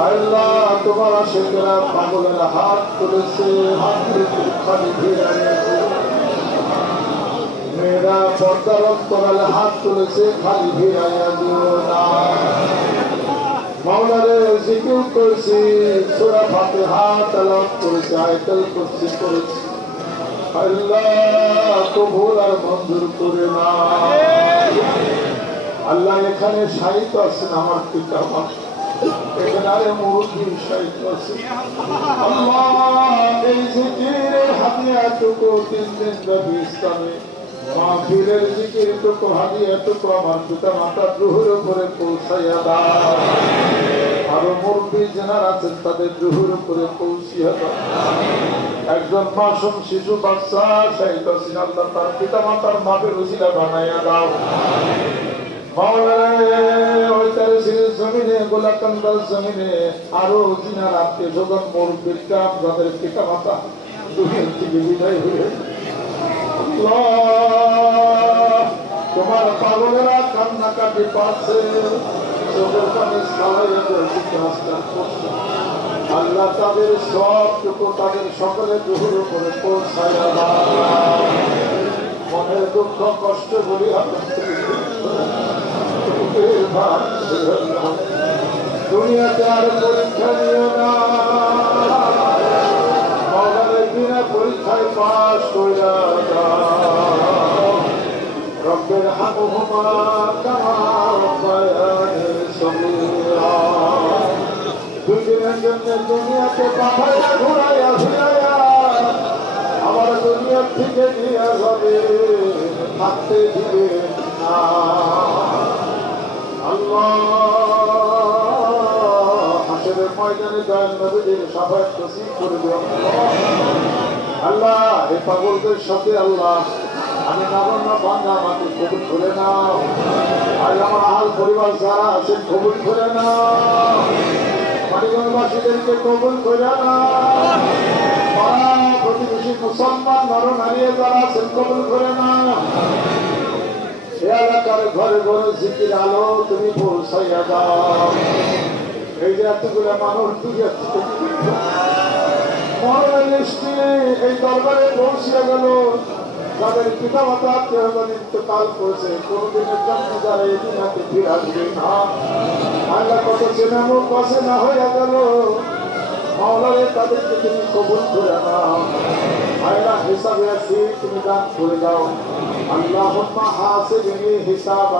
আল্লাহ তোমার আশেকেরা পাগলের হাত তুলেছে মেয়েরা পর্দার অন্তরালে হাত তুলেছে খালি ভিড়াইয়া দিও না মাওলারে জিকির করেছি সোরা ফাতে হাত আলাপ করেছি আয়তাল করছি করেছি আল্লাহ কবুল আর মঞ্জুর করে না আল্লাহ এখানে সাহিত্য আছেন, আমার পিতা আমার। এখানে আরে সাহিত্য আছে। এই জিকিরের তিন দিন ইসলামে। আমার পিতা মাতার রুহুর উপরে পৌঁছাইয়া আরও মুরব্বী যারা আছেন, তাদের রুহুর উপরে পৌঁছিয়া একজন মাসুম শিশু বাচ্চা হোসেন তার পিতা মাতার মাপের উচিলা বানাইয়া দাও। আরও জিনার আত্মীয় স্বজন, মুরব্বীর গ্রাম যাদের পিতা মাতা হয়ে তোমার পাগলেরা কান্নাকাটি পাচ্ছে, চোখের আল্লাহ তাদের সবটুকু তাদের সকলে দুহুর উপরে পৌঁছাইয়া মনের দুঃখ, কষ্ট বলি দুনিয়াতে আর পরীক্ষা নিও না। মগরের বিনা পরীক্ষায় পাশ কইরা। রব্বের কামা দুই দিনের জন্য দুনিয়াতে পাঠাইয়া ঘুরাইয়া ফিরাইয়া আমার দুনিয়ার থেকে নিয়ে যাবে, থাকতে দিবে না। ময়দানে দয়াল নবীদের সাফায়াত নসিব করে দিও আল্লাহ এই পাগলদের সাথে আল্লাহ, আমি নামান্য বাংলা আমাকে কবুল করে নাও। আর আমার আহাল পরিবার যারা আছেন, কবুল করে নাও। মানিগঞ্জবাসীদেরকে কবুল করে নাও। প্রতিবেশী মুসলমান, নর নারী যারা আছেন, কবুল করে নাও। এলাকার ঘরে ঘরে জিকির আলো তুমি পৌঁছাইয়া দাও। এতগুলো মানুষ দুনিয়া থেকে লিস্টে এই দরবারে পৌঁছে গেল। যাদের পিতা মাতা আত্মীয়গণ ইন্তকাল করেছে, কোনদিনের জন্য যারা এই দুনিয়াতে ফিরে আসবে না। আল্লাহ কত চেনা মুখ বসে না হইয়া গেল। মাওলারে তাদেরকে তুমি কবুল করে নাও। হিসাবে আছি, তুমি দান করে দাও। আল্লাহ হাসে হিসাব